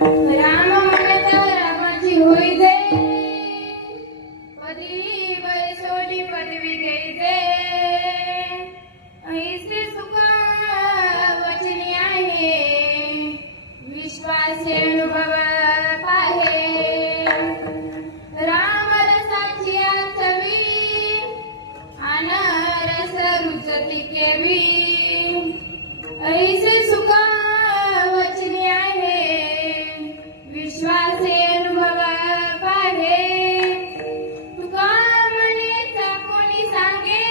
राम म्हणत रामाची होई दे, पदवी सोडी पदवी घ्यायचे, ऐसे सुख वचनी आहे, विश्वास अनुभव पाहे. राम रसाची चवी आन रस रुचती केवी, ऐसे सुख वचनी आहे, विश्वास अनुभव पाहे. तुका मनेचा कोणी सांगे,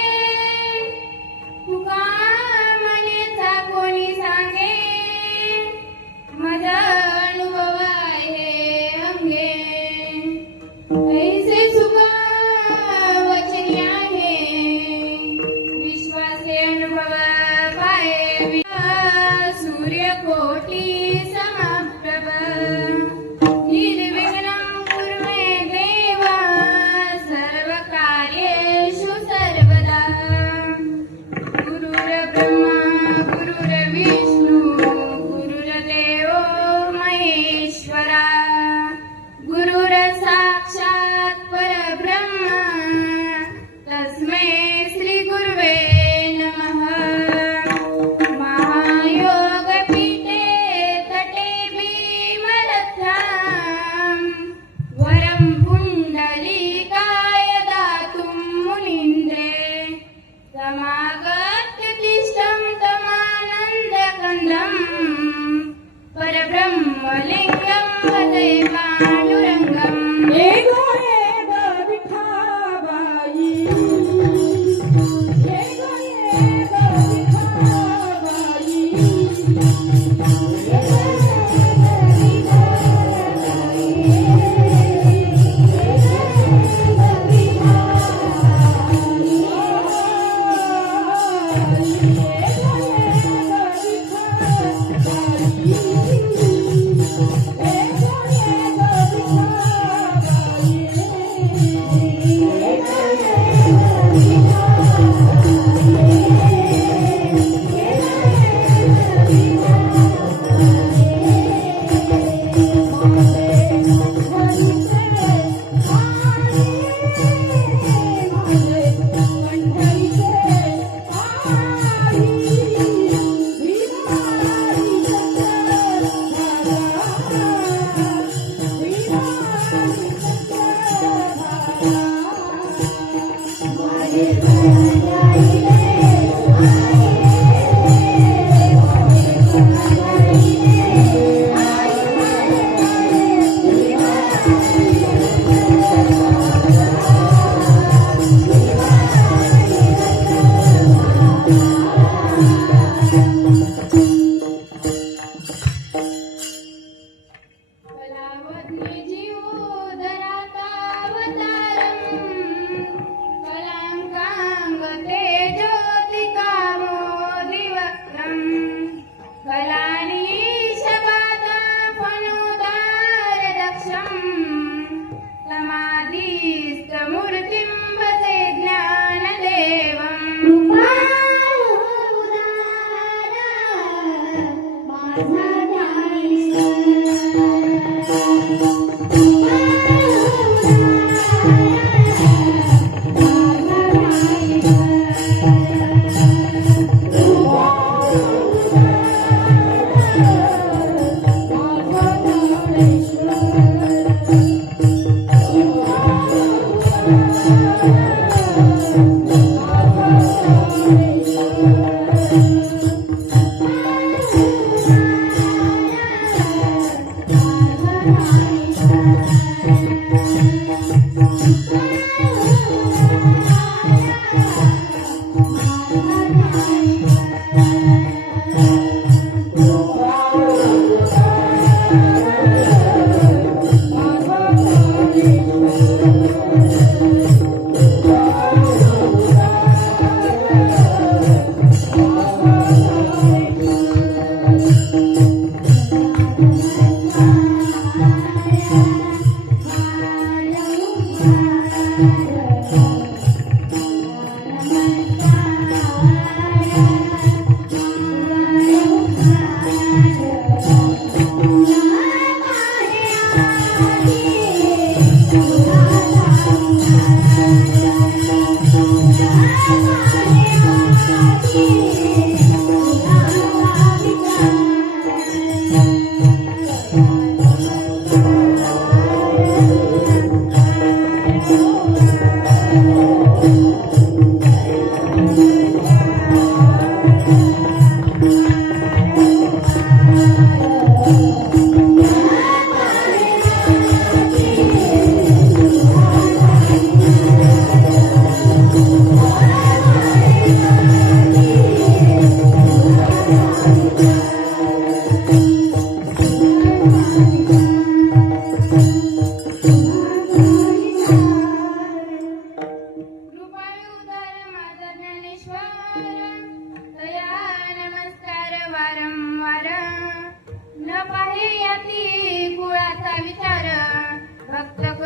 तुका मनेचा कोणी सांगे, माझा अनुभव आहे अंगे. ऐसे सुख वचनी आहे, विश्वास अनुभव पाहे. सूर्यकोटी समप्रभ निर्विघ्नं कुरु मे देव, सर्वकार्येषु सर्वदा. गुरुर्ब्रह्मा गुरुर्विष्णु गुरुर्देवो महेश्वरा, गुरुर्साक्षात् परब्रह्म, तस्मै श्री गुरुवे नमः. महायोगपीठे तटे भीमरथ्यां, वरं पुण्डलीकाय दातुं मुनीन्द्रे, समागत्य तिष्ठं तमानन्दकन्दं, परब्रह्मलिङ्गं भजे पाण्डुरङ्गम्. एगो एगो विठाबाई, एगो एगो विठाबाई, एगो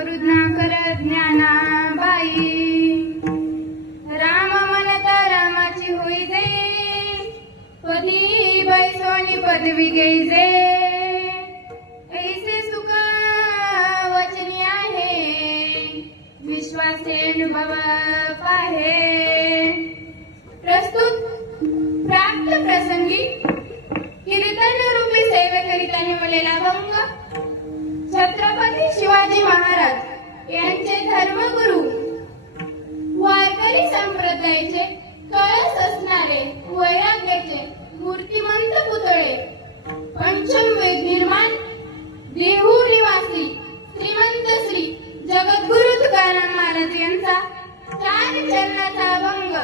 स्वरुज्ञा कर ज्ञानाबाई. राम म्हणता रामाची होई जे, पदी बैसोनी पदवी घेईजे. ऐसे सुख वचनी आहे, विश्वासे अनुभव पाहे. प्रस्तुत प्राप्त प्रसंगी कीर्तन रूपी सेवेकरिता निवडलेला भंग छत्रपती शिवाजी महाराज यांचे धर्मगुरु, वारकरी संप्रदायाचे कळस असणारे वैराग्याचे मूर्तिमंत पुतळे, पंचम वेद निर्माण देहू निवासी श्रीमंत श्री जगद्गुरु तुकाराम महाराज यांचा 4 चरणाचा अभंग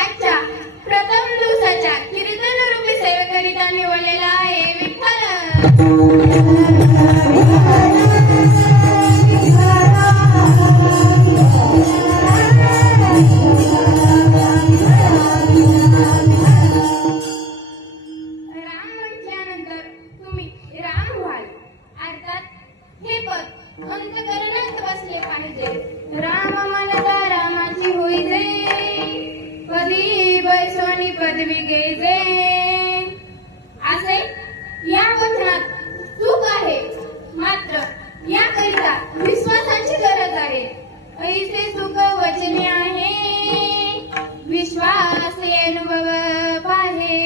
आजच्या प्रथम दिवसाच्या कीर्तन रूपी सेवेकरिता निवडलेला आहे. विठ्ठल राम म्हटल्यानंतर तुम्ही राम व्हाल, अर्थात हे पद अंतःकरणात बसले पाहिजे. राम म्हणता रामाची होई जे, पदी बैसोनी पदवी घेईजे. असे या वचनात चूक आहे, मात्र याकरिता विश्वासाची गरज आहे. ऐसे सुख वचनी आहे, विश्वास अनुभव पाहे.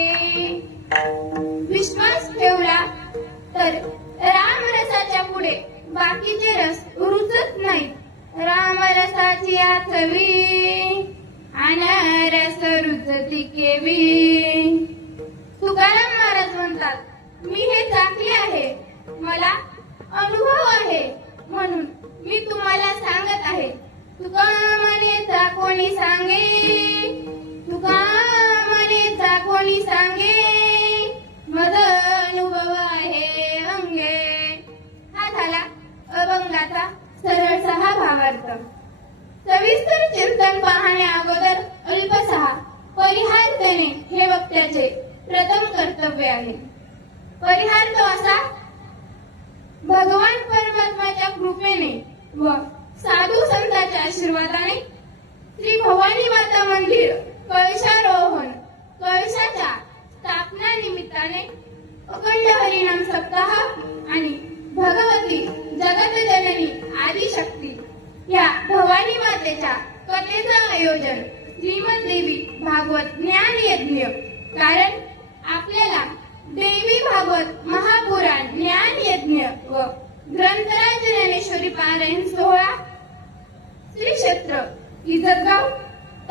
विश्वास ठेवला तर रामरसाच्या पुढे बाकीचे रस रुचत नाहीत. रामरसाची आचवी आणि रस रुचती केवी. तुकाराम महाराज म्हणतात, मी हे चाखले आहे, मला अनुभव आहे, म्हणून मी तुम्हाला सांगत आहे. तुका म्हणेचा कोणी सांगे, तुका म्हणेचा कोणी सांगे, मज अनुभव आहे अंगे. हा झाला अभंगाचा सरळसा भावार्थ. सविस्तर चिंतन पाहण्या अगोदर अल्पसहा परिहार देणे हे वक्त्याचे प्रथम कर्तव्य आहे. परिहार तो असा, भगवान परमात्म्याच्या कृपेने व साधू संतांच्या आशीर्वादाने श्री भवानी माता मंदिर कळशारोहण कळशाच्या स्थापना निमित्ताने अखंड हरिनाम सप्ताह आणि भगवती जगत जननी आदिशक्ती या भवानी मातेच्या कथेचं आयोजन श्रीमद देवी भागवत ज्ञान यज्ञ. कारण आपल्याला देवी भागवत महापुराण ज्ञान यज्ञ व ग्रंथराज ज्ञानेश्वरी पारायण सोहळा श्री क्षेत्र इजतगाव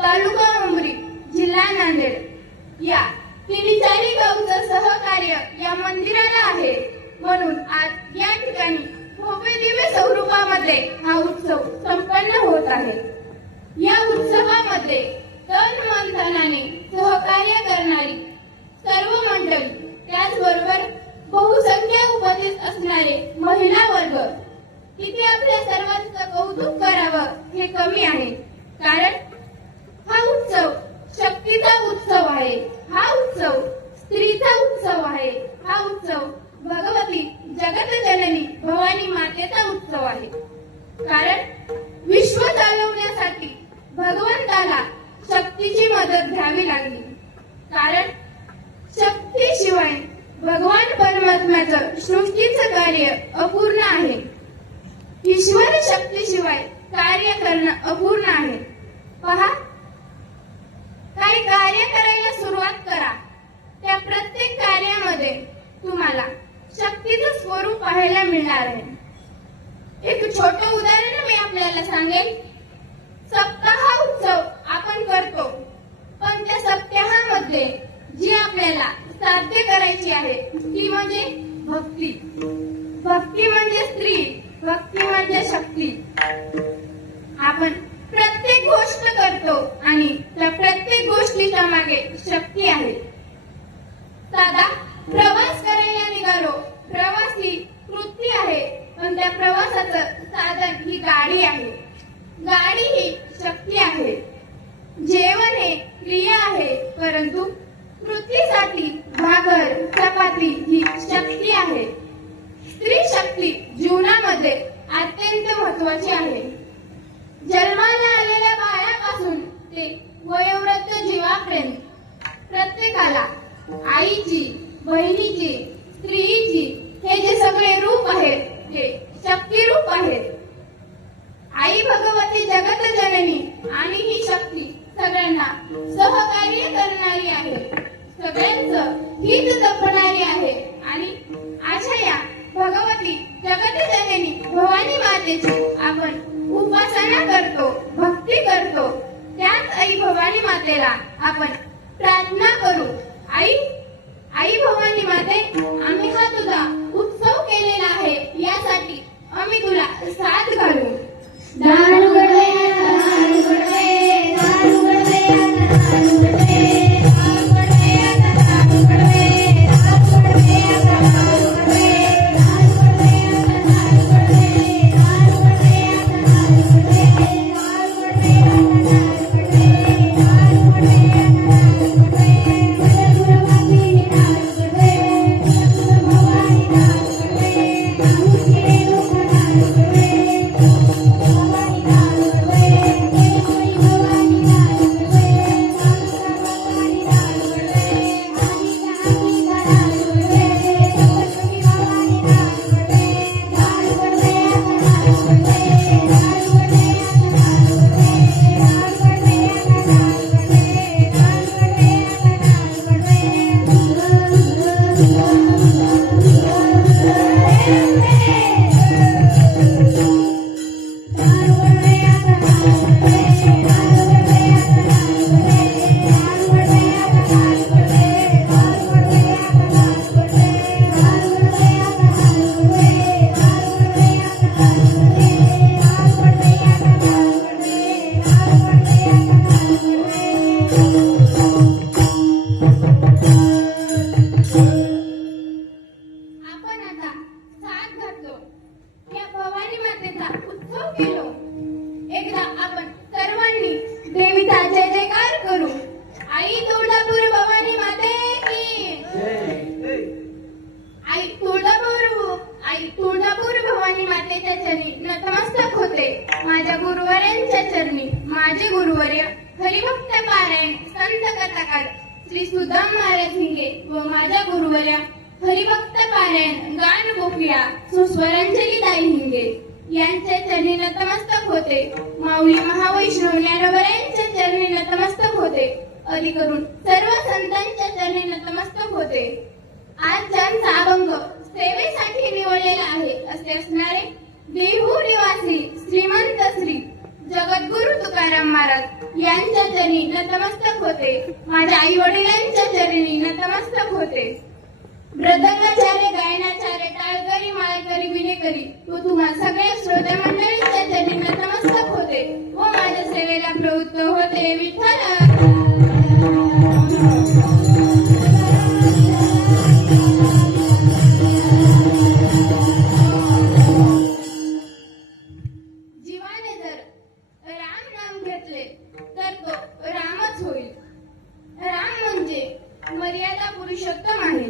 तालुका उमरी जिल्हा नांदेड या 3-4 गावचं सहकार्य या मंदिराला आहे. म्हणून आज या ठिकाणी भव्य दिव्य स्वरूपामध्ये हा उत्सव संपन्न होत आहे. या उत्सवामध्ये तन मन धनाने सहकार्य करणारी सर्व मंडळी, त्याचबरोबर बहुसंख्य उपस्थित असणारे महिला वर्ग, इथे आपल्या सर्वांचं कौतुक करावं हे कमी आहे. कारण हा उत्सव शक्तीचा उत्सव आहे, हा उत्सव स्त्रीचा उत्सव आहे, हा उत्सव भगवती जगत जननी भवानी मातेचा उत्सव आहे. कारण विश्व चालवण्यासाठी भगवंताला शक्तीची मदत घ्यावी लागली. कारण शक्तीशिवाय भगवान परमात्म्याचं सृष्टीचं कार्य अपूर्ण आहे. ईश्वर शक्तीशिवाय कार्य करणं अपूर्ण आहे. पहा, काही कार्य करायला सुरुवात करा, त्या प्रत्येक कार्यामध्ये तुम्हाला शक्तीचं स्वरूप पाहायला मिळणार आहे. एक छोटं उदाहरण मी आपल्याला सांगेल. सप्ताह उत्सव आपण करतो, पण त्या सप्ताहामध्ये जी आपल्याला साध्य करायची आहे ती म्हणजे भक्ती. भक्ती म्हणजे स्त्री, भक्ती म्हणजे शक्ती. आपण प्रत्येक गोष्ट करतो आणि त्या प्रत्येक गोष्टीच्या मागे शक्ती आहे. साधा प्रवास करायला निघालो, प्रवास ही कृती आहे, पण त्या प्रवासाचं साधन ही गाडी आहे. गाडी ही शक्ती आहे. जेवण हे क्रिया आहे, परंतु कृतीसाठी भाकर चपाती ही शक्ती आहे. स्त्री शक्ती जीवनामध्ये अत्यंत महत्वाची आहे. जन्माला आलेल्या बाळापासून ते वयोवृद्ध जीवापर्यंत प्रत्येकाला आईची, बहिणीची, स्त्रीची हे जे सगळे रूप आहेत ते शक्ती रूप आहेत. आई भगवती जगत जननी आणि ही शक्ती सगळ्यांना सहकार्य करणारी आहे, सगळ्यांचं हित जपणारी आहे. आणि अशा या भगवती जगत जननी भवानी मातेची आपण उपासना करतो, भक्ती करतो. त्याच आई भवानी मातेला आपण प्रार्थना करू. आई आई भवानी माते, आम्ही हा तुझा उत्सव केलेला आहे, यासाठी आम्ही तुला साथ घालू. दारू गडवे, दारू गडवे, दारू गडवे, दारू गडवे, दारू गडवे, दारू गडवे, दारू गडवे, दारू गडवे, दारू गडवे, दारू गडवे, दारू गडवे, दारू गडवे, माझ्या गुरुवर्यांच्या चरणी माझे गुरुवर्य हरिभक्त पारायण संत कथाकार श्री सुदाम महाराज हिंगे व माझ्या गुरुवर्या हरिभक्त पारायण गान गोपिया सुस्वरांजली दाई हिंगे यांच्या चरणी नतमस्तक होते. माऊली महावैष्णव ज्ञानोबरायांच्या चरणी नतमस्तक होते. अलीकडून सर्व संतांच्या चरणी नतमस्तक होते. आज ज्यांचा अभंग सेवेसाठी निवडलेला आहे असे असणारे देहू निवासी श्रीमंत श्री जगद्गुरु तुकाराम महाराज यांच्या चरणी नतमस्तक होते. माझ्या आई वडिलांच्या चरणी नतमस्तक होते. मृदंगाचार्य, गायनाचार्य, टाळकरी, माळकरी, विनेकरी व तुम्हा सगळ्या श्रोते मंडळींच्या चरणी नतमस्तक होते व माझ्या सेवेला प्रवृत्त होते. विठ्ठल तर तो रामच होईल. राम म्हणजे मर्यादा पुरुषोत्तम आहे.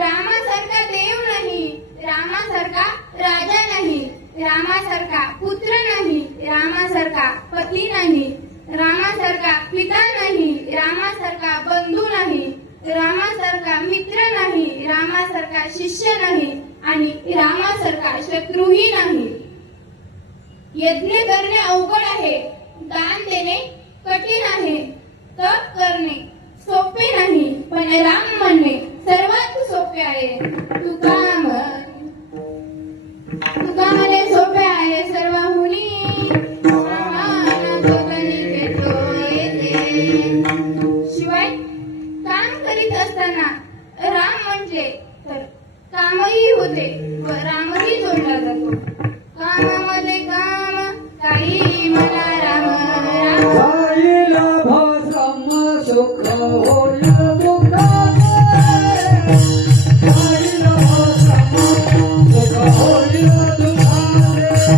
रामासारखा देव नाही, रामासारखा राजा नाही, रामासारखा पुत्र नाही, रामासारखा पती नाही, रामासारखा पिता नाही, रामासारखा बंधू नाही, रामासारखा मित्र नाही, रामासारखा शिष्य नाही आणि रामासारखा शत्रूही नाही. यज्ञ करणे अवघड आहे, दान देणे कठीण आहे, तप करणे सोपे नाही, पण राम म्हणणे सर्वात सोपे आहे. तुका म्हणे सोपे आहे सर्वहुनी, शिवाय काम करीत असताना राम म्हटले तर कामही होते व रामही जोडला जातो. कामामध्ये काम काही म्हणा राम जाईल भस्म सुख होईल दुःखाचे, जाईल भस्म सुख होईल दुःखाचे.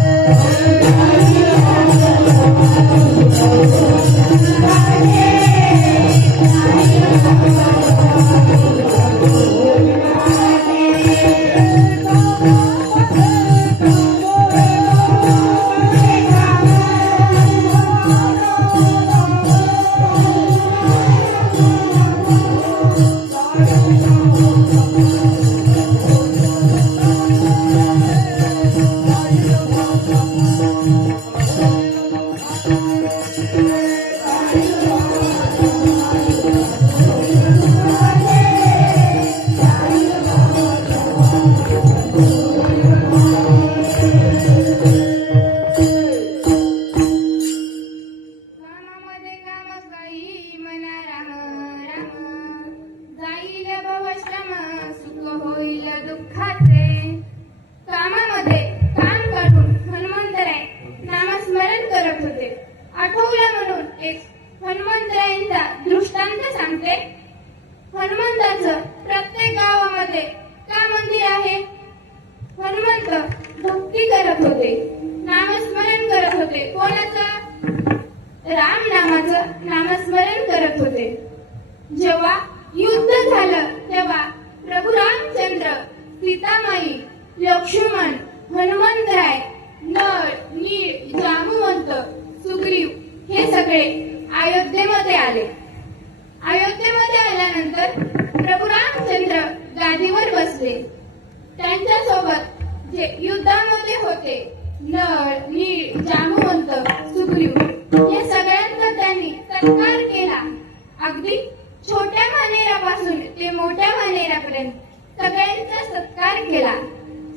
लक्ष्मण, हनुमंतराय, नळ, नीळ, जांबुवंत, सुग्रीव हे सगळे अयोध्येमध्ये आले. अयोध्येमध्ये आल्यानंतर प्रभू रामचंद्र गादीवर बसले. त्यांच्या सोबत जे युद्धामध्ये होते नळ, नीळ, जांबुवंत, सुग्रीव या सगळ्यांचा त्यांनी सत्कार केला. अगदी छोट्या मानेरापासून ते मोठ्या मानेरापर्यंत सगळ्यांचा सत्कार केला.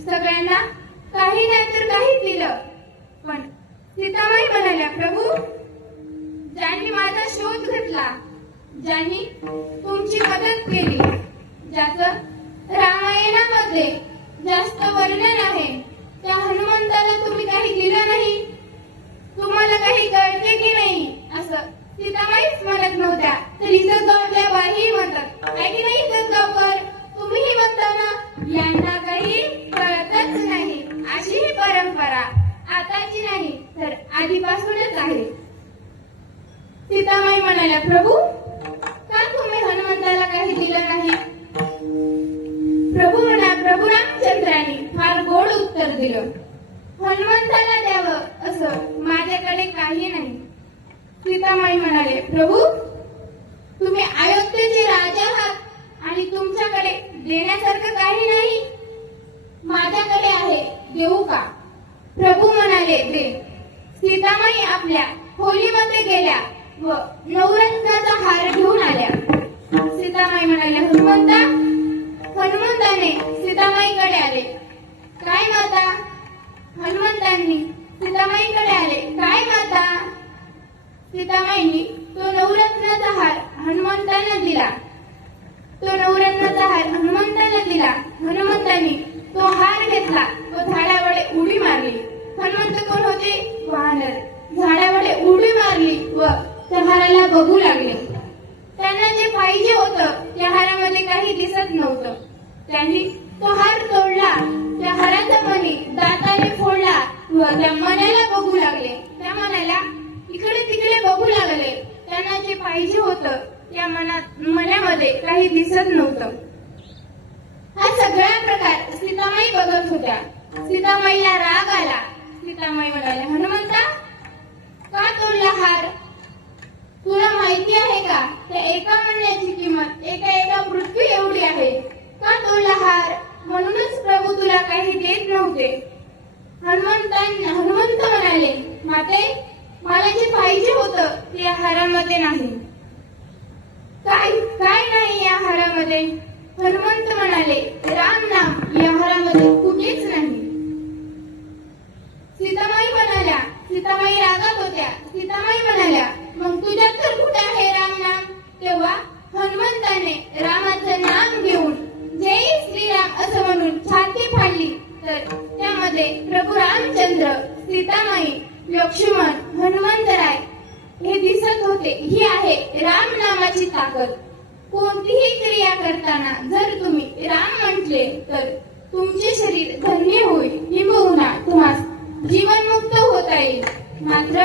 सगळ्यांना काही नाही तर काही दिलं. पण सीतामाई म्हणाल्या, प्रभू, ज्यांनी माझा शोध घेतला, ज्यांनी तुमची मदत केली, ज्याचं रामायणामध्ये जास्त वर्णन आहे, त्या हनुमंताला तुम्ही काही दिलं नाही. तुम्हाला काही कळते की नाही असं सीतामाईच म्हणत नव्हत्या. तर इथं गावच्या बाई म्हणतात, आहे की नाही इथं गावकर, तुम्हीही म्हणता ना, यांना काही कळतच नाही. अशी ही परंपरा आताची नाही तर आधीपासूनच आहे. सीतामाई म्हणाल्या, प्रभू, का तुम्ही हनुमंताला काही दिलं नाही? प्रभू रामचंद्रांनी फार गोड उत्तर दिलं, हनुमंताला द्यावं असं माझ्याकडे काही नाही. सीतामाई म्हणाले, प्रभू, तुम्ही अयोध्येचे राजा आहात आणि तुमच्याकडे देण्यासारखं काही नाही. माझ्याकडे आहे, देऊ का? प्रभू म्हणाले, दे. सीतामाई आपल्या खोलीमध्ये गेल्या व नवरत्नाचा हार घेऊन आल्या. सीतामाई म्हणाल्या, हनुमंताने सीतामाईकडे आले, काय माता? हनुमंतांनी सीतामाईकडे आले, काय माता? सीतामाईंनी तो नवरत्नाचा हार हनुमंतांना दिला. हनुमंतांनी तो हार घेतला व झाडावडे उडी मारली. हनुमंत कोण होते? वानर. झाडावडे उडी मारली व त्या हाराला बघू लागले. त्यांना जे पाहिजे होतं त्या हारामध्ये काही दिसत नव्हतं. त्यांनी तो हार तोडला, त्या हाराचा मणी दाताने फोडला व त्या मण्याला बघू लागले. त्या मण्याला इकडे तिकडे बघू लागले. त्यांना जे पाहिजे होतं त्या मण्यामध्ये काही दिसत नव्हतं. हा सगळा प्रकार सीतामाई बघत होत्या. सीतामाईला राग आला. सीतामाई म्हणाल्या, हनुमंता, का तोडला हार? तुला माहिती आहे का त्या एका मण्याची किंमत एका पृथ्वी एवढी आहे. का तोडला हार? म्हणूनच प्रभू तुला काही देत नव्हते. हनुमंत म्हणाले, माते, मला जे पाहिजे होतं ते या हारामध्ये नाही. काय नाही या हारामध्ये? हनुमंत म्हणाले, राम नाम या हारामध्ये कुठेच नाही. सीतामाई रागात होत्या. सीतामाई म्हणाल्या, मग तुझ्यात तर कुठे आहे राम नाम? तेव्हा हनुमंताने रामाचं नाम घेऊन जय श्रीराम असं म्हणून छाती फाडली. तर त्यामध्ये प्रभू रामचंद्र, सीतामाई, लक्ष्मण, हनुमंतराय हे दिसत होते. ही आहे राम नामाची ताकद. कोणतीही क्रिया करताना जर तुम्ही राम म्हटले तर तुमचे शरीर धन्य होईल, किंबहुना तुम्हाला जीवनमुक्त होता येईल. मात्र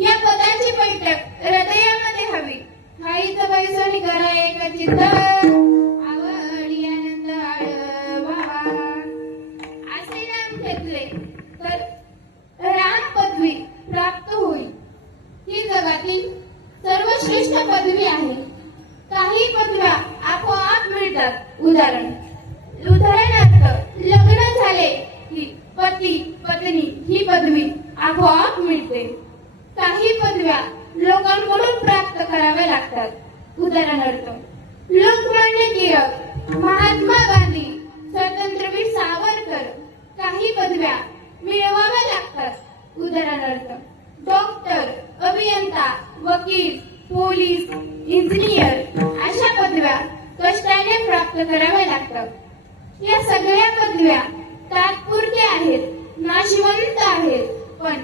या पदाची बैठक हृदयामध्ये हवी. हाईच बैसोनी करा एक चित्त, आवडी आनंद आळवावा. असे नाम घेतले तर राम पदवी प्राप्त होईल. ही जगातील सर्वश्रेष्ठ पदवी आहे. काही पदव्या आपोआप मिळतात. उदाहरणार्थ लग्न झाले की पती पत्नी ही पदवी आपोआप मिळते. काही पदव्या लोकांकडून प्राप्त कराव्या लागतात. उदाहरणार्थ लोकमान्य टिळक, महात्मा गांधी, स्वातंत्र्यवीर सावरकर काही पदव्या मिळवाव्या लागतात. उदाहरणार्थ डॉक्टर, अभियंता, वकील, पोलीस, इंजिनियर अशा पदव्या कष्टाने प्राप्त कराव्या लागतात. या सगळ्या पदव्या तात्पुरत्या आहेत, नाशवंत आहेत. पण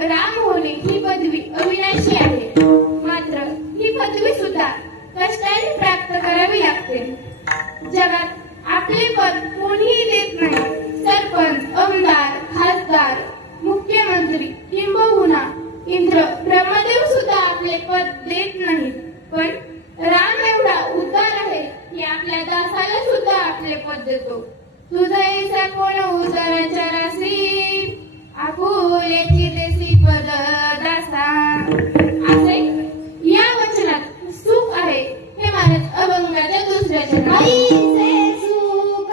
राम होणे ही पदवी अविनाशी आहे. मात्र ही पदवी सुद्धा कष्टाने प्राप्त करावी लागते. जगात आपले पद कोणीही देत नाही. सरपंच, आमदार, खासदार, मुख्यमंत्री, किंबहुना इंद्र, ब्रह्मदेव सुद्धा आपले पद देत नाहीत. पण राम एवढा उदार आहे की आपल्या दासाला सुद्धा आपले पद देतो. तुझैसा कोण उदराच्या राशी आपुलेची देसी पद दासा. असे या वचनात सुख आहे हे मानत अभंगाच्या दुसऱ्या चरणात ऐसे सुख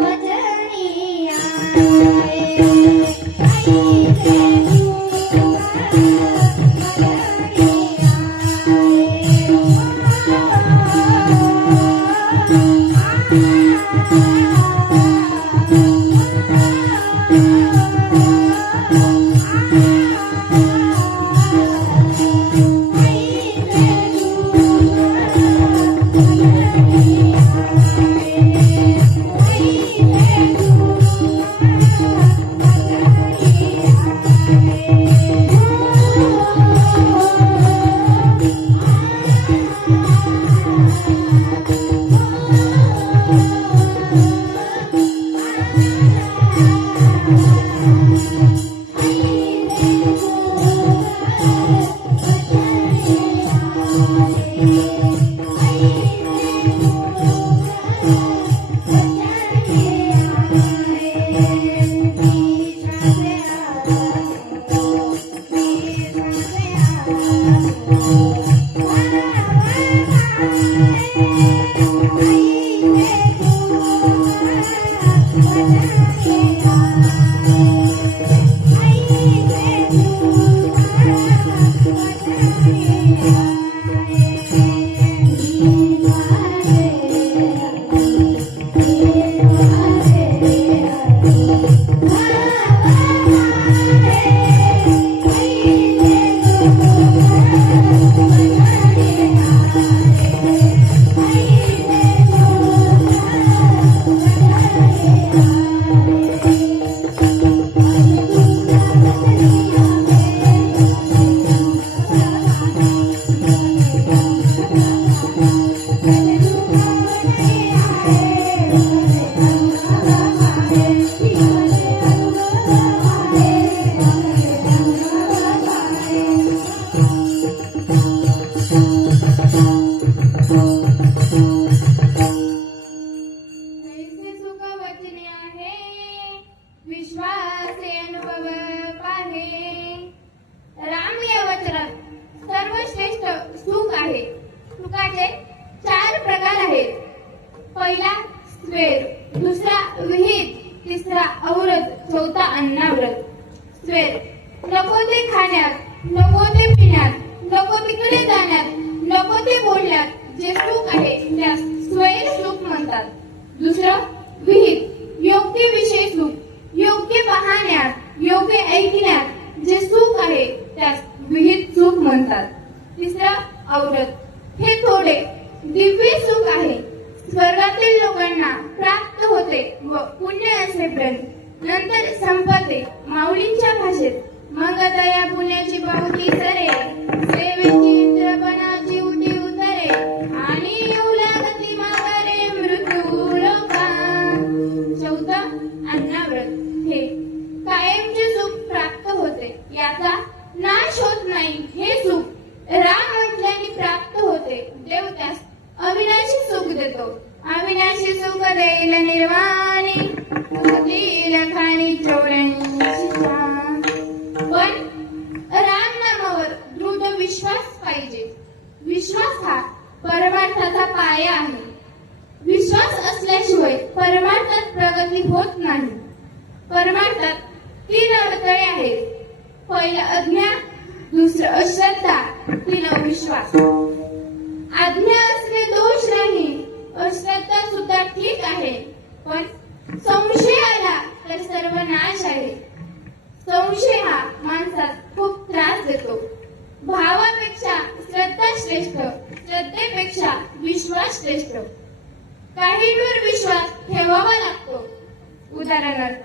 वचनी आहे. ऐसे सुख वचनी ऐसे सुख वचने आहे विश्वासे अनुभव पाहे. राम या वचनात सर्वश्रेष्ठ सुख आहे. सुखाचे 4 प्रकार आहेत. पहिला स्वेर, दुसरा विहित, तिसरा अवरत, चौथा अन्नाव्रत. स्वेर नको ते खाण्यात, नको ते पिण्यात, नको तिकडे जाण्यात, नको ते बोलण्यात जे सुख आहे त्यास स्वैर सुख म्हणतात. दुसरं विहित योग्य विषय सुख, योग्य पाहण्यात, योग्य ऐकण्यात जे सुख आहे त्यास विहित सुख म्हणतात. तिसरं अवरत हे थोडे दिव्य सुख आहे. स्वर्गातील लोकांना प्राप्त होते व पुण्य असेपर्यंत नंतर संपते माऊलींच्या भाषेत. मग दया पुण्याची पावती सरे, सेवेची मित्रपणाची उटी उतरे, आणि येऊ लागती माघारे मृत्यू लोका. चौथं अन्नाव्रत हे कायमचे सुख प्राप्त होते. याचा नाश होत नाही हे सुख राम म्हटल्याने प्राप्त होते. देव त्यास अविनाशी सुख देतो. अविनाशी सुख देईल निर्वाणी, देईल खाणी 84. पण राम नामावर दृढ विश्वास पाहिजे. विश्वास हा परमार्थाचा पाया आहे. विश्वास असल्याशिवाय परमार्थात प्रगती होत नाही. परमार्थात 3 अडथळे आहेत. पहिला अज्ञा, दुसरं अश्रद्धा, 3 अविश्वास. आज्ञा असणे दोष नाही, अश्रद्धा सुद्धा ठीक आहे, पण संशय आला तर सर्वनाश आहे. संशय हा माणसात खूप त्रास देतो. भावापेक्षा श्रद्धा श्रेष्ठ, श्रद्धेपेक्षा विश्वास श्रेष्ठ. काहींवर विश्वास ठेवावा लागतो. उदाहरणार्थ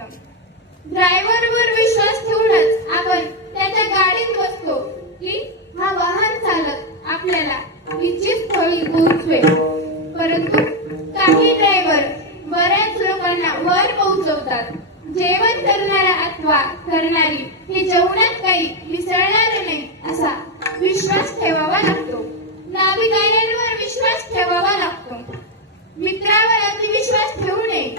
ड्रायव्हरवर विश्वास ठेवूनच आपण त्याच्या गाडीत बसतो की हा वाहन चालक आपल्याला इच्छित स्थळी पोहोचवेल. परंतु काही ड्रायव्हर बऱ्याच लोकांना वर पोहोचवतात. जेवण करणारा अथवा करणारी हे जेवणात काही मिसळणार नाही असा विश्वास ठेवावा लागतो. नाविकांवर विश्वास ठेवावा लागतो. मित्रावर अतिविश्वास ठेवू नये.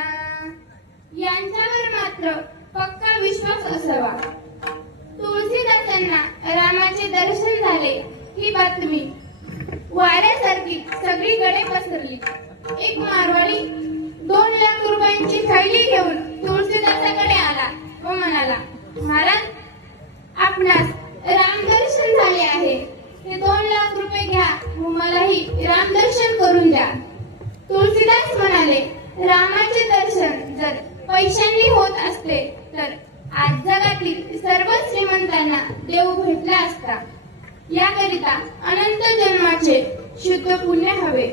सीता यांच्यावर मात्र पक्का विश्वास असावा. तुळशीदासांना रामाचे दर्शन झाले ही बातमी वाऱ्यासारखी सगळीकडे पसरली. एक मारवाडी 2 लाख रुपयांची थैली घेऊन तुळशीदासाकडे आला व म्हणाला, महाराज, आपणास रामदर्शन झाले आहे. हे 2 लाख रुपये घ्या व मलाही रामदर्शन करून द्या. तुळशीदास म्हणाले, रामाचे दर्शन जर पैशांनी होत असते तर आज जगातील सर्व श्रीमंतांना देव भेटला असता. याकरिता अनंत जन्माचे शुद्ध पुण्य हवे.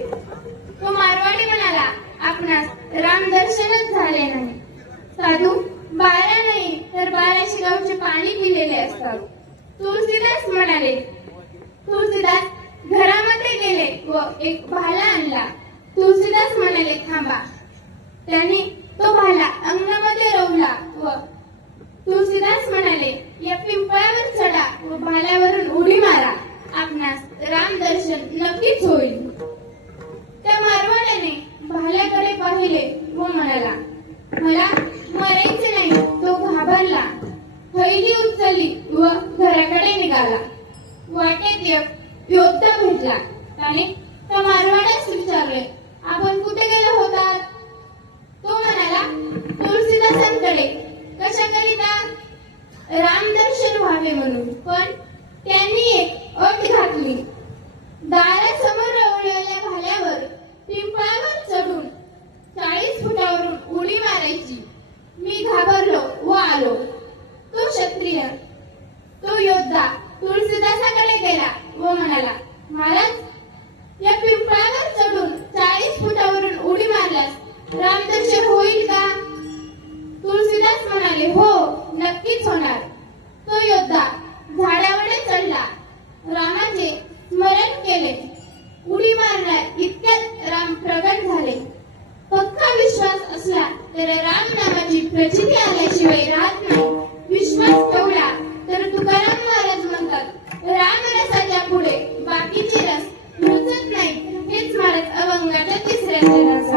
तो मारवाडी म्हणाला, आपणास रामदर्शनच झाले नाही. साधू 12 नाही तर 1200 गावचे पाणी पिलेले असतात. तुळशीदास म्हणाले, तुळशीदास घरामध्ये गेले व एक भाला आणला. तुळशीदास म्हणाले, थांबा. त्याने तो भाला अंगणामध्ये रोवला व तुळशीदास म्हणाले, या पिंपळावर चढा व भाल्यावरून उडी मारा. आपणास रामदर्शन नक्कीच होईल. त्या मारवाड्याने भाल्याकडे पाहिले व म्हणाला, मला मरायचे नाही. तो घाबरला, थैली उचलली व घराकडे निघाला. वाटेत एक योद्धा भेटला. त्याने त्या मारवाड्यास विचारले, आपण कुठे गेला होतात? तो म्हणाला, तुळशीदासांकडे. कशाकरिता? रामदर्शन व्हावे म्हणून. पण त्यांनी एक अट घातली. दारासमोर रोवलेल्या भाल्यावर पिंपळावर चढून 40 फुटावरून उडी मारायची. मी घाबरलो व आलो. तो क्षत्रिय, तो योद्धा तुळशीदासाकडे गेला व म्हणाला, महाराज, या पिंपळावर चढून 40 फुटावरून उडी मारल्यास रामदर्शन होईल का? तुळशीदास म्हणाले, हो, नक्कीच होणार. तो योद्धा झाडावर चढला, रामाचे स्मरण केले, उडी मारणार इतक्यात राम प्रगट झाले. पक्का विश्वास असला तर राम नामाची प्रचिती आल्याशिवाय राहत नाही. विश्वास ठेवला तर तुकाराम महाराज म्हणतात, रामरसाच्या पुढे बाकीचे रस रुचत नाही. हेच महाराज अभंगाच्या 3ऱ्या चरणात.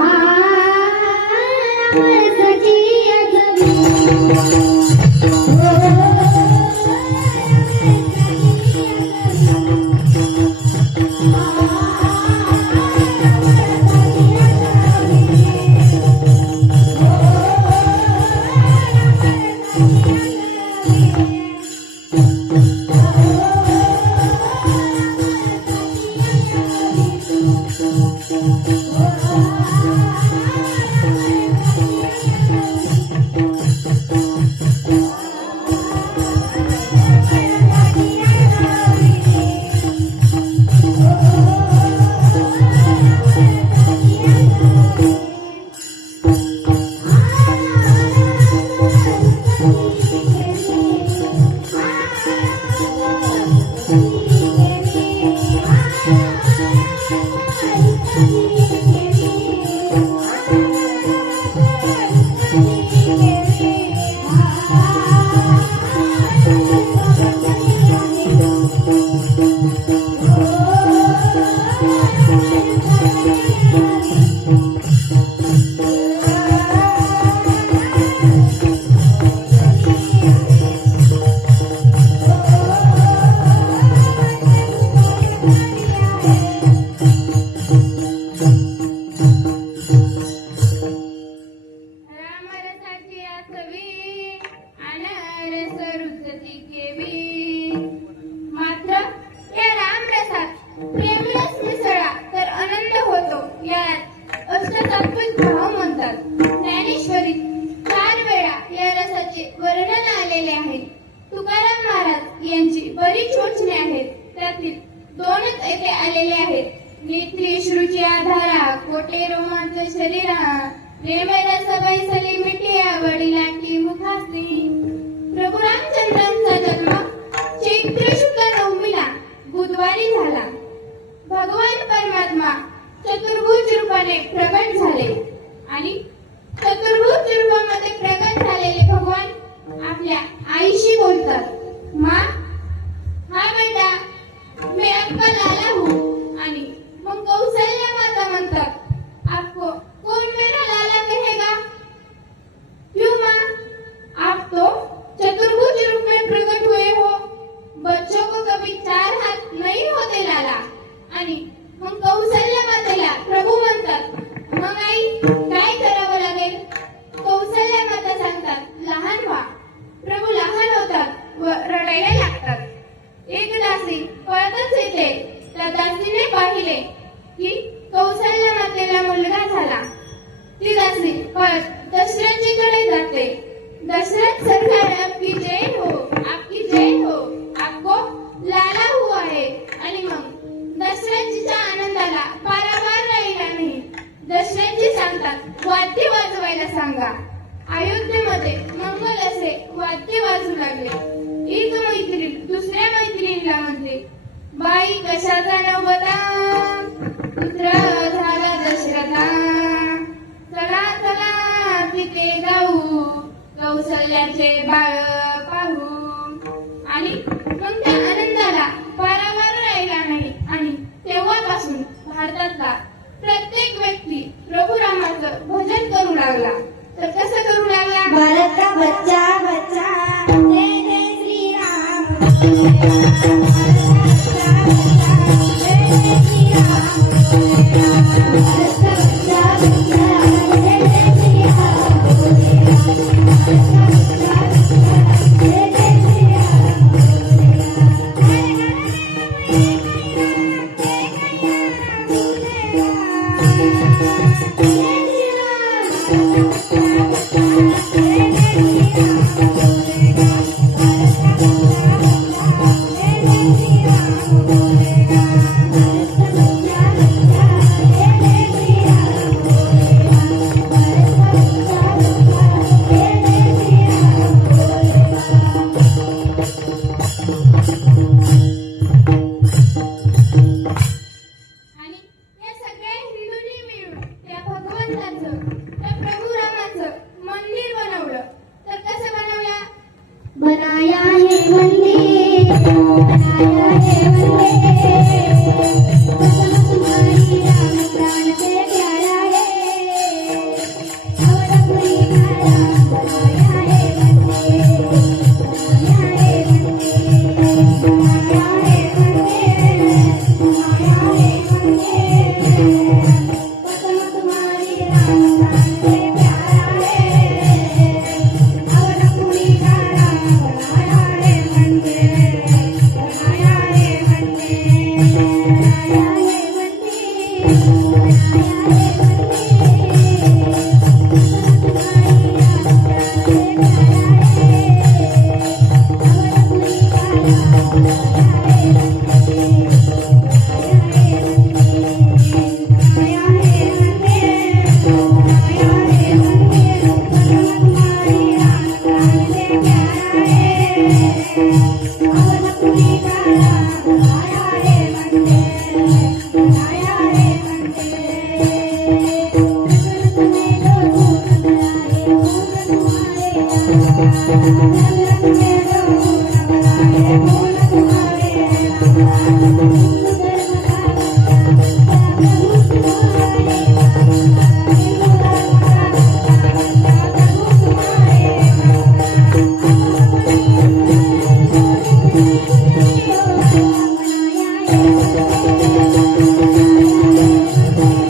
दासी पळत दशरथजीकडे जाते. दशरथ सरकार आपकी जय हो, आपकी जय हो, आपको लाला हुआ है. आणि मग दशरथजीच्या आनंदाला पारावार राहिला नाही. दशरथजी सांगतात, वाद्य वाजवायला सांगा. अयोध्येमध्ये मंगल असे वाद्य वाजू लागले. एक मैत्रीण दुसऱ्या मैत्रिणीला म्हणते, बाई कशाचा नवता, पुत्र झाला दशरथा. चला चला तिथे जाऊ, कौशल्याचे बाळ पाहू. आणि मग त्या आनंदाला पारावार राहिला नाही. आणि तेव्हापासून भारतातला प्रत्येक व्यक्ती प्रभू रामाचं भजन करू लागला. तर कसं करू लागला? भारत का बच्चा बच्चा जय जय श्री राम. भारत का बच्चा बच्चा जय जय श्री राम. भारत का बच्चा बच्चा जय जय श्री राम. भारत का बच्चा बच्चा जय जय श्री राम. आणि या सगळ्या हिंदूंनी मिळून त्या भगवंताचं, त्या प्रभू रामाचं मंदिर बनवलं. तर कसं बनवलं? बनाया है मंदिर, बनाया है मंदिर, कसम तुम्हारी राम प्राण से प्यारा है. और अपनी राम बनाया है मंदिर, बनाया है मंदिर, बनाया है मंदिर, बनाया है मंदिर, कसम तुम्हारी राम प्राण से प्यारा है. और अपनी राम बनाया है मंदिर, बनाया है मंदिर, बनाया है मंदिर, बनाया है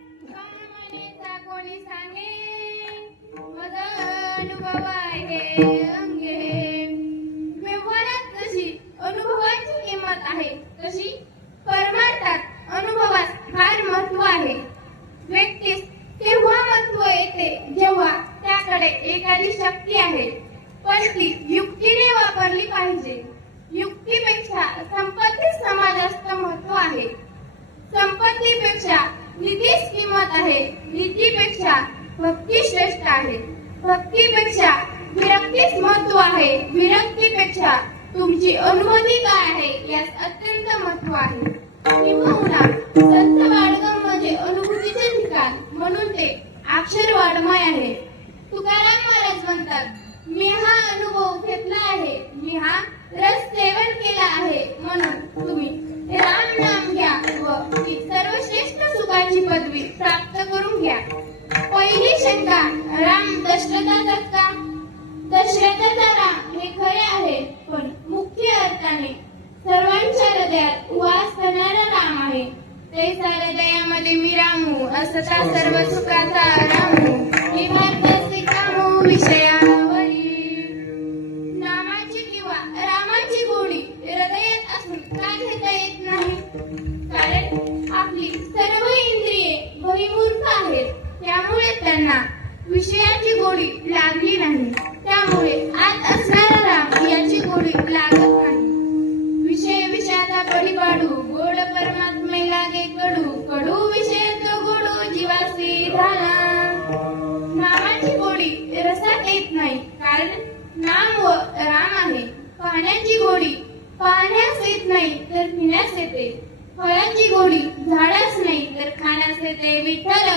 कामानेचा कोणी सांगे माझा अनुभव आहे अंगे. व्यवहारात जशी अनुभवाची किंमत आहे तशी परमार्थात अनुभवास फार महत्व आहे. व्यक्तीस तेव्हा महत्व येते जेव्हा त्याकडे एखादी शक्ती आहे पण ती युक्तीने वापरली पाहिजे. युक्तीपेक्षा संपत्तीस समाजास्त महत्व आहे. संपत्तीपेक्षा निधीस किंमत आहे. निधीपेक्षा भक्ती श्रेष्ठ आहे. भक्तीपेक्षा विरक्तीस महत्व आहे. विरक्तीपेक्षा तुमची अनुभूती काय आहे यास अत्यंत महत्व आहे. किंबहुना संत बाळगम म्हणजे अनुभूतीचे ठिकाण म्हणून ते अक्षर वाङ्मय आहे. तुकाराम महाराज म्हणतात, मी हा अनुभव घेतला आहे, मी हा रस सेवन केला आहे, म्हणून तुम्ही राम नाम घ्या व ती सर्वश्रेष्ठ सुखाची पदवी प्राप्त करून घ्या. पहिली शंका, राम दशरथाचाच का? दशरथाचा राम हे खरे आहे, पण मुख्य अर्थाने सर्वांच्या हृदयात वास करणारा राम आहे. तैसा हृदयामध्ये मी रामू, असता सर्व सुखाचा रामू, हे भारताचे कामू विषयावरी. नामाची किंवा रामाची गोडी हृदयात असून का घेता येत नाही? कारण आपली सर्व इंद्रिये बहिर्मुख आहेत, त्यामुळे त्यांना विषयाची गोडी लागली नाही. त्यामुळे आत असणारा राम याची गोडी लागत नाही. विषय विषयाचा परिपाडू, गोड परमात्मे लागे कडू, कडू विषय तो गोडू जीवासी झाला. नामाची गोडी रसात येत नाही, कारण नाम व राम आहे. पाण्याची गोडी पाहण्यास येत नाही तर पिण्यास येते. फळाची गोडी झाडास नाही तर खाण्यास येते. विठ्ठल.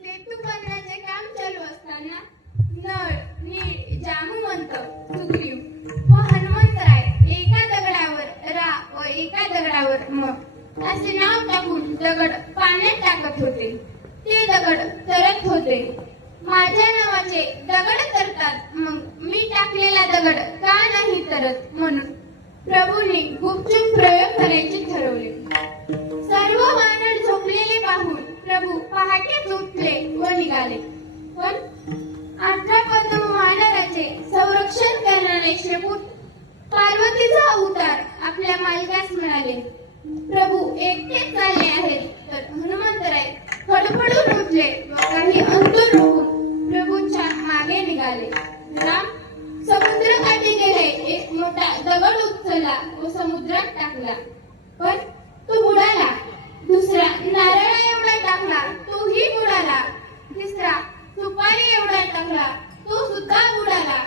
सेतू बांधण्याचे काम चालू असताना नळ, नीळ, जामवंत, सुग्रीव व हनुमंतराय एका दगडावर रा व एका दगडावर म असे नाव टाकून दगड पाण्यात टाकत होते. ते दगड तरत होते. माझ्या नावाचे दगड तरतात, मग मी टाकलेला दगड का नाही तरत? म्हणून प्रभूंनी गुपचूप प्रयोग करायचे ठरवले. सर्व वानर झोपलेले पाहून प्रभू पहाटेच उठले व निघाले. पण 18 पद्म वानराचे संरक्षण करणारे श्रीपुत पार्वतीचा अवतार आपल्या मालकास म्हणाले, प्रभू एकटेच चालले आहेत. तर हनुमंतराय फडफडून उठले व काही अंतर रोखून प्रभूंच्या मागे निघाले. राम समुद्रकाठी गेले, एक मोठा दगड उचलला व समुद्रात टाकला, पण तो बुडाला. दुसरा नारळा एवढा टाकला, तोही बुडाला. तिसरा सुपारी एवढा टाकला, तो सुद्धा बुडाला.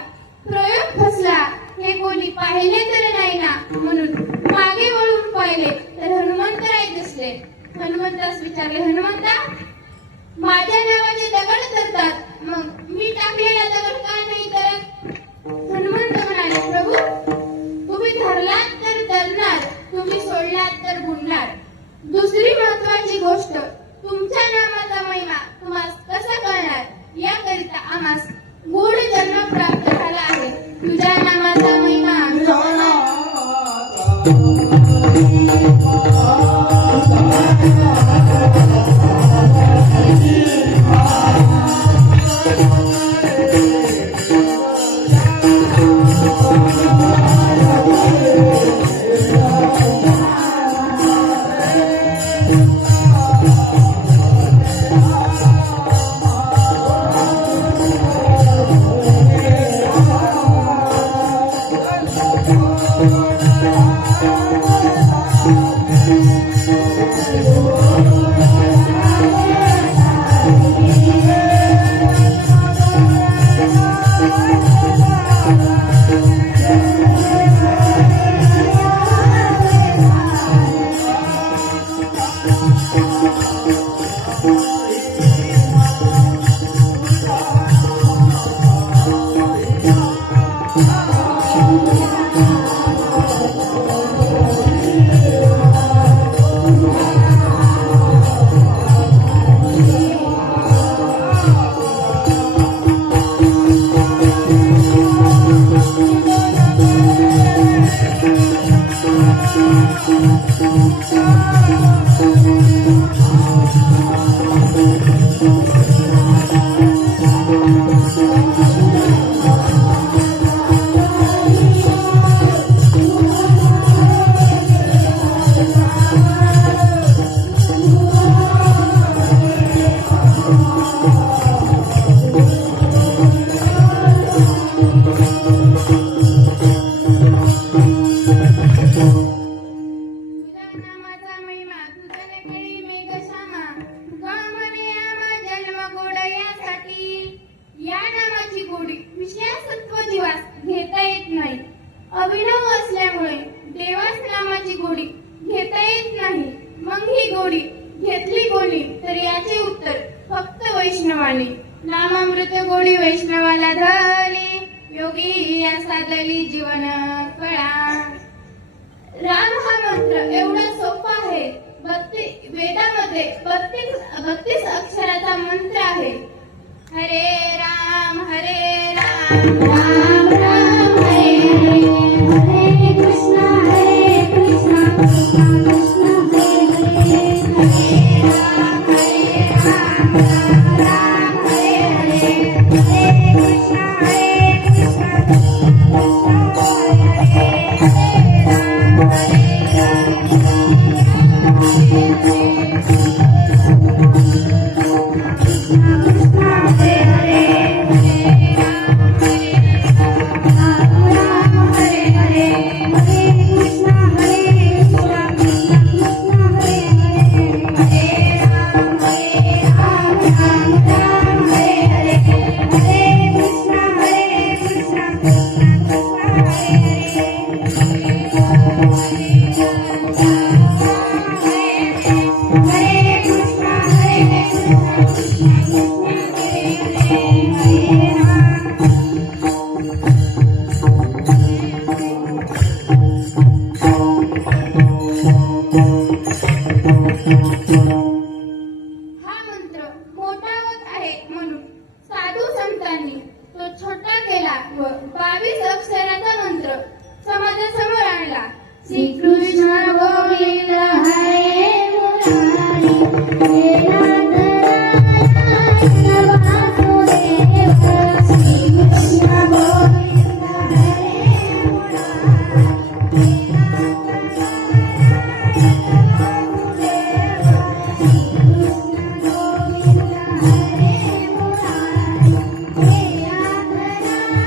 प्रयोग फसला हे कोणी पाहिले तर नाही ना, म्हणून मागे वळून पाहिले तर हनुमंतराय दिसले. हनुमंतास विचारले, हनुमंता, माझ्या नावाचे दगड धरतात, मग मी टाकलेला दगड काय नाही धरत? हनुमंत म्हणाले, प्रभू, तुम्ही धरलात तर धरणार, तुम्ही सोडलात तर बुडणार. दुसरी महत्वाची गोष्ट, तुमच्या नामाचा महिमा तुम्हाला कसा कळणार? याकरिता आम्हास गूढ जन्म प्राप्त झाला आहे. तुझ्या नामाचा महिमा अभिनव असल्यामुळे देवास नामाची गोडी घेता येत नाही. मग ही गोडी घेतली कोणी? तर याचे उत्तर फक्त वैष्णवाने. नामामृत गोडी वैष्णवाला धरली, योगी या साधली जीवन कळा. राम हा मंत्र एवढा सोपा आहे. वेदामध्ये 32 अक्षराचा मंत्र आहे. हरे राम राम राम हरे हरे, हरे कृष्णा कृष्णा कृष्णा हरे हरे, हरे राम राम हरे हरे, हरे कृष्णा कृष्णा कृष्णा हरे हरे, हरे राम हा मंत्र मोठा होत आहे म्हणून साधू संतांनी तो छोटा केला व 22 अक्षराचा मंत्र समाजासमोर आणला. श्रीकृष्ण गोविंद हरे मुरारी, हे नाथ नारायण वासुदेव. श्रीकृष्ण गोविंद हरे मुरारी, हे नाथ नारायण वासुदेव. श्रीकृष्ण गोविंद हरे मुरारी, हे नाथ नारायण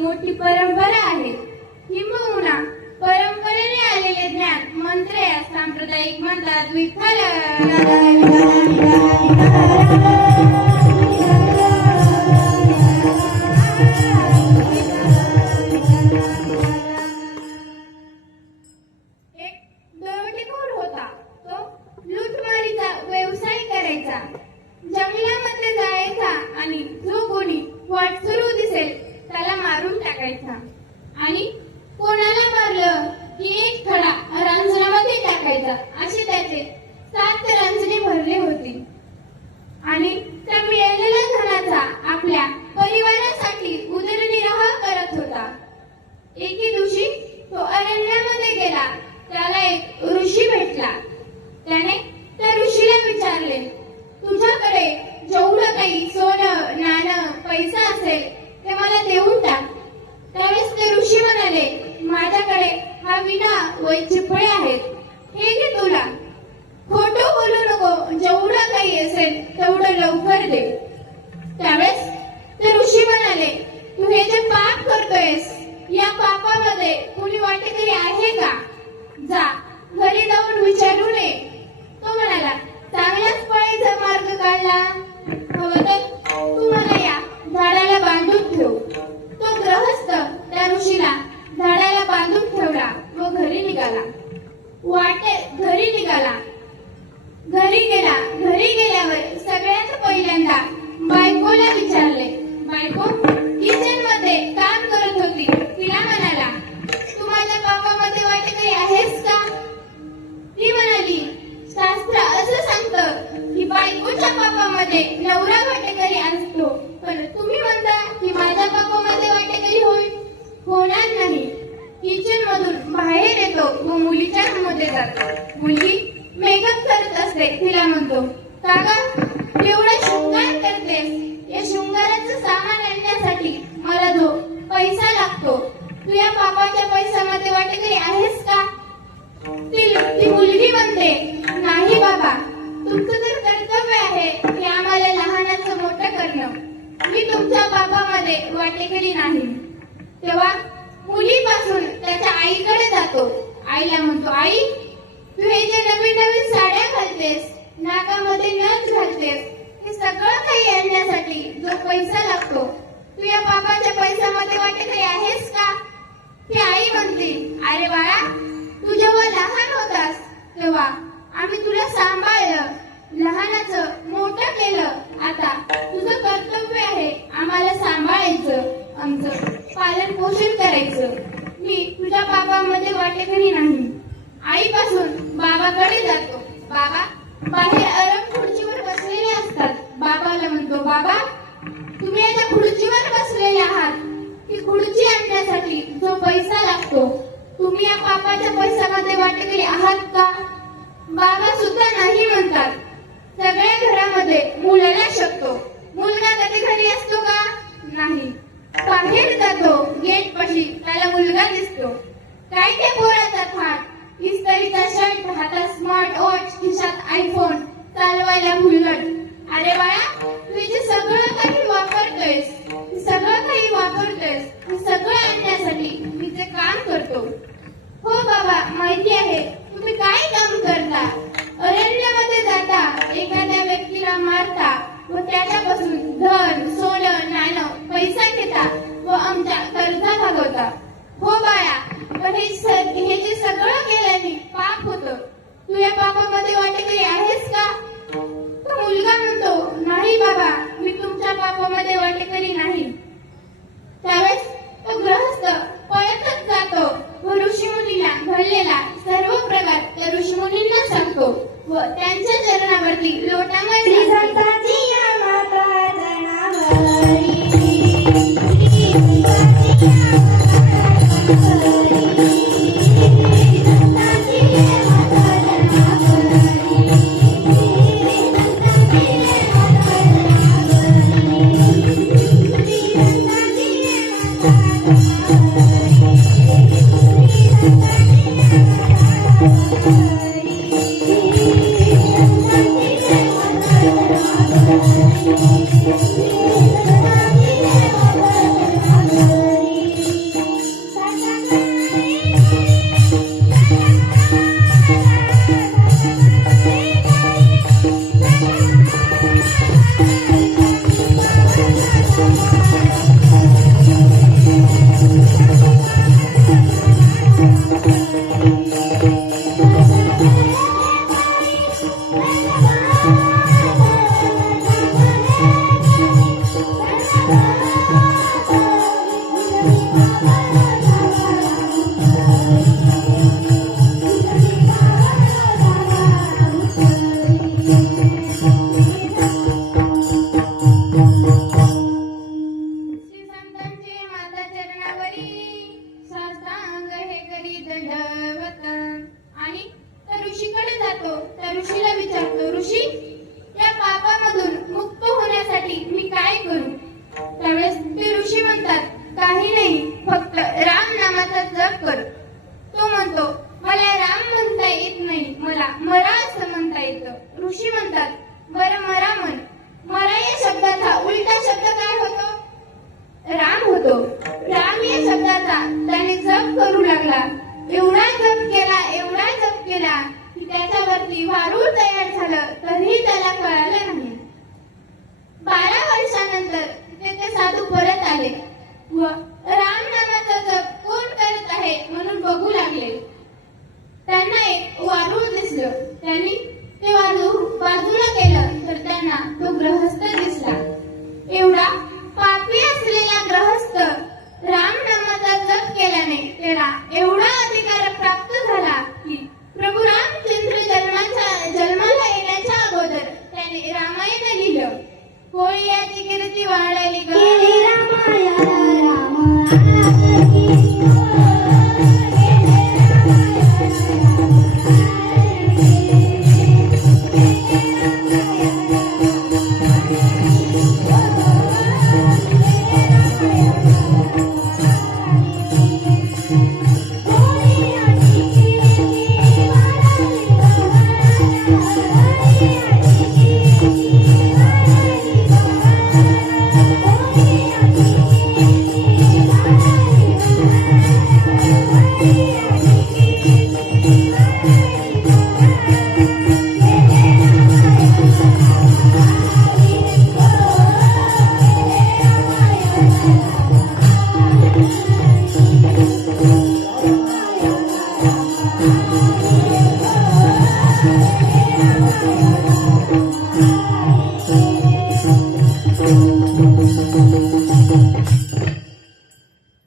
मोठी परंपरा आहे. किंबहुना परंपरेने आलेले ज्ञान मंत्र या सांप्रदायिक म्हणतात विठ्ठल. एक दरोडेखोर होता. तो लूटमारीचा व्यवसाय करायचा. जंगलामध्ये जायचा आणि जो कोणी वाटसरू दिसेल त्याला मारून टाकायचा आणि कोणाला मारलं की एक खडा रांजणामध्ये टाकायचा. असे त्याचे 7 रांजणे भरले होते आणि त्या मिळालेल्या धनाचा आपल्या परिवारासाठी उदरनिर्वाह करत होता. एके दिवशी तो अरण्यामध्ये गेला. त्याला एक ऋषी भेटला. त्याने त्या ऋषीला विचारले, तुझ्याकडे जेवढं काही सोनं नाणं पैसा असेल ते मला देऊन टाक. त्यावेळेस ते ऋषी म्हणाले, माझ्याकडे हा विना व चिपळे आहेत, हे घे तुला. खोटं बोलू नको, जेवढं काही असेल तेवढं लवकर दे. त्यावेळेस ते ऋषी म्हणाले, तू हे जे पाप करतोयस या पापामध्ये कुणी वाटेकरी आहे का? जा घरी जाऊन विचारून ये. तो म्हणाला, चांगलाच पळायचा मार्ग काढला. हवं तर तू मला या झाडाला बांधून ठेव. तो गृहस्थ त्या ऋषीला झाडाला बांधून ठेवला व घरी निघाला. घरी निघाला. घरी गेला. घरी गेल्यावर सगळ्यात पहिल्यांदा बायकोला विचारले. बायको किचन मध्ये काम करत होती. तिला म्हणाला, तू माझ्या पापामध्ये वाटेकरी आहेस का? ती म्हणाली, शास्त्र असं सांगतं की बायकोच्या पापामध्ये नवरा वाटेकरी असतो, पण तुम्ही म्हणता की माझ्या पापामध्ये वाटेकरी होणार नाही. किचन मधून बाहेर येतो व मुलीच्या मध्ये जातो. मुलगी मेकअप करत असते. तिला म्हणतो, काका एवढा शृंगार करतेस, या शृंगाराचं सामान आणण्यासाठी मला जो पैसा लागतो, तू या पापाच्या पैशामध्ये वाटेकरी आहेस का? ती मुलगी म्हणते, नाही बाबा, तुमचं तर कर्तव्य आहे की आम्हाला लहानाचं मोठं करणं. मी तुमच्या पापामध्ये वाटेकरी नाही. तेव्हा मुलीपासून त्याच्या आईकडे जातो. आईला म्हणतो, आई तू हे जे नवीन नवीन साड्या घालतेस, नाकामध्ये नथ घालतेस, हे सगळं काही आणण्यासाठी जो पैसा लागतो, तू या पापाच्या पैशामध्ये वाटेकरी आहेस का? ती आई म्हणते, अरे बाळा, तू जेव्हा लहान होतास तेव्हा आम्ही तुला सांभाळलं, लहानाचं मोठं केलं. आता तुझं कर्तव्य आहे आम्हाला सांभाळायचं, आमचं पालन पोषण करायचं. मी तुझ्या पापामध्ये वाटेकरी नाही. आईपासून बाबाकडे जातो. बाबा बाहेर आराम खुर्चीवर बसलेले असतात. बाबाला म्हणतो, बाबा तुम्ही आता खुर्चीवर बसलेले आहात. ती खुर्ची आणण्यासाठी जो पैसा लागतो, तुम्ही या पापाच्या पैशामध्ये वाटेकरी आहात का? बाबा सुद्धा नाही म्हणतात. सगळ्या घरामध्ये मुलाला शकतो. मुलगा कधी घरी असतो का? नाही. बाहेर जातो. गेट पाशी त्याला मुलगा दिसतो. काय त्या पोराचा थाट, इस्त्रीचा शर्ट, हातात स्मार्ट वॉच, खिशात आयफोन, चालवायला बुलेट. अरे बाळा, तू जे सगळं काही वापरतोयस, हे सगळं आणण्यासाठी मी जे काम करतो. हो बाबा, माहिती आहे. तुम्ही काय काम करता? अरण्यामध्ये जाता, एखाद्या व्यक्तीला मारता व त्याच्यापासून धन सोनं नाणं पैसा घेता व आमच्या कर्जा भागवता. हो बाळा, पण हे जे सगळं केल्याने पाप होतं. तू या पापामध्ये वाटेकरी आहेस का? तो मुलगा म्हणतो, नाही बाबा, मी तुमच्या पापामध्ये वाटेकरी नाही. त्यावेळेस तो गृहस्थ पळतच जातो व ऋषीमुनीला घडलेला सर्व प्रकार त्या ऋषीमुनींना सांगतो व त्यांच्या चरणावरती लोटामध्ये श्री संताची या माता जनावरी, श्री संताची या माता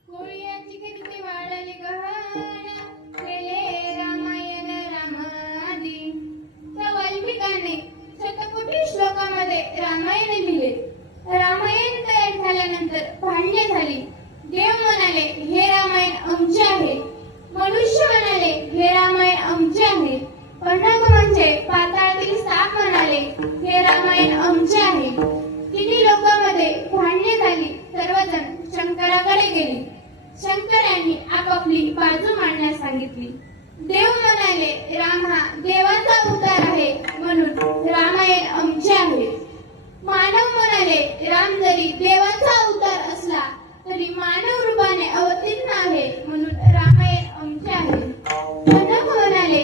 कोळियांची कीर्ती वाढली गहन, केले रामायण रामादी. त्या वाल्मिकाने शतकोटी श्लोकामध्ये रामायण लिहिले. रामायण तयार झाल्यानंतर भांडणे झाली. देव म्हणाले, हे रामायण आमचे आहे. मनुष्य म्हणाले, हे रामायण आमचे आहे. पन्नग म्हणजे पाताळातील साप म्हणाले, हे रामायण आमचे आहे. किती लोकांमध्ये भांडणे झाली. सर्वजण शंकराकडे गेले. शंकर यांनी आपापली बाजू मांडण्यास सांगितली. देव म्हणाले, राम हा देवाचा अवतार आहे, म्हणून रामायण आमचे आहे. मानव म्हणाले, राम जरी देवाचा अवतार असला तरी मानव रूपाने अवतीर्ण आहे, म्हणून रामायण आमचे आहे. पन्नग म्हणाले,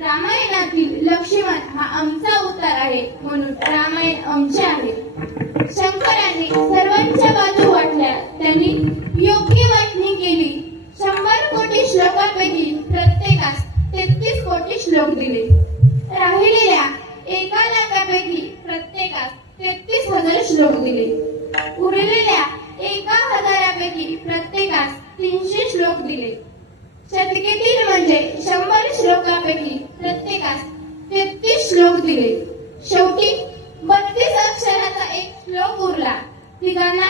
रामायणातील लक्ष्मण हा आमचा अवतार आहे, म्हणून रामायण आमचे आहे. शंकरांनी सर्वांच्या बाजू वाटल्या. त्यांनी योग्य वाटणी केली. 100 कोटी श्लोकांपैकी प्रत्येकास 33 कोटी श्लोक दिले. राहिलेल्या 1 लाखापैकी प्रत्येकास 33,000 श्लोक दिले. उरलेल्या 1,000पैकी प्रत्येकास 300 श्लोक दिले. शतकेतील म्हणजे 100 श्लोकांपैकी प्रत्येकास 33 श्लोक दिले. शेवटी 32 अक्षराचा एक श्लोक उरला. तिघांना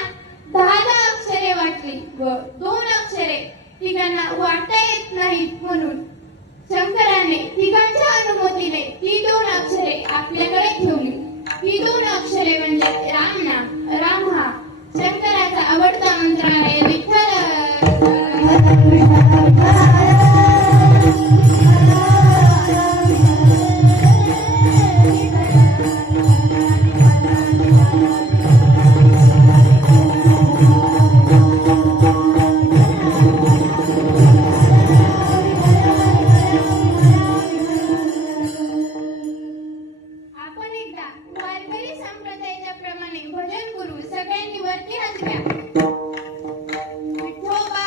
10 अक्षरे वाटली व 2 अक्षरे तिघांना वाटता येत नाहीत, म्हणून शंकराने तिघांच्या अनुमतीने ती 2 अक्षरे आपल्याकडे ठेवली. ही 2 अक्षरे म्हणजे राम नाम. राम हा शंकराचा आवडता मंत्र आहे. विठ्ठल वारकरी संप्रदायाच्या प्रमाणे भजन करू. सगळ्यांनी वरती हात घ्या. विठोबा